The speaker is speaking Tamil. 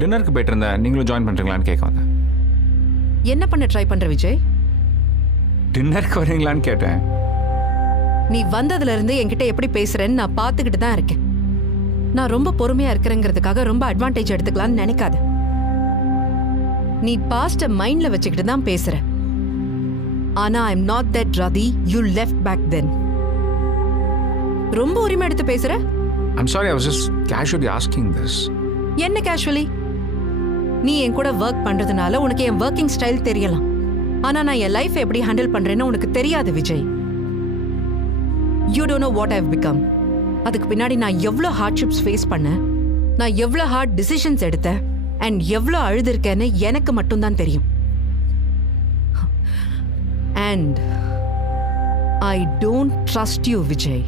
டின்னருக்கு போயிட்டு இருந்தேன், நீங்களும் ஜாயின் பண்ணுறீங்களான்னு கேட்க வந்தேன். என்ன பண்ண ட்ரை பண்ற விஜய்? டின்னருக்கு வரீங்களான்னு கேட்டேன். நீ வந்ததுல இருந்து என்கிட்ட எப்படி பேசுறேன்னு நான் பார்த்துக்கிட்டு தான் இருக்கேன். நான் ரொம்ப பொறுமையா இருக்கிறேங்கிறதுக்காக ரொம்ப அட்வான்டேஜ் எடுத்துக்கலாம்னு நினைக்காத. நீ பாஸ்ட மைண்ட்ல வச்சுக்கிட்டு தான் பேசுற. ஆனா I am not that Radhi you left back then. ரொம்ப உரிமை எடுத்து பேசுற. I'm sorry, I was just casually asking this. என்ன கேஷுவலி? நீ என் கூட ஒர்க் பண்றதுனால உனக்கு என் ஒர்க்கிங் ஸ்டைல் தெரியலாம். ஆனா நான் என் லைஃப் எப்படி ஹேண்டில் பண்றேன்னு உனக்கு தெரியாது Vijay. You don't know what I have become. அதுக்கு பின்னாடி நான் எவ்வளோ ஹார்ட்ஷிப்ஸ் ஃபேஸ் பண்ணேன், நான் எவ்வளோ ஹார்ட் டிசிஷன்ஸ் எடுத்தேன் அண்ட் எவ்வளோ அழுதுருக்கேன்னு எனக்கு மட்டும்தான் தெரியும். And I don't trust you Vijay.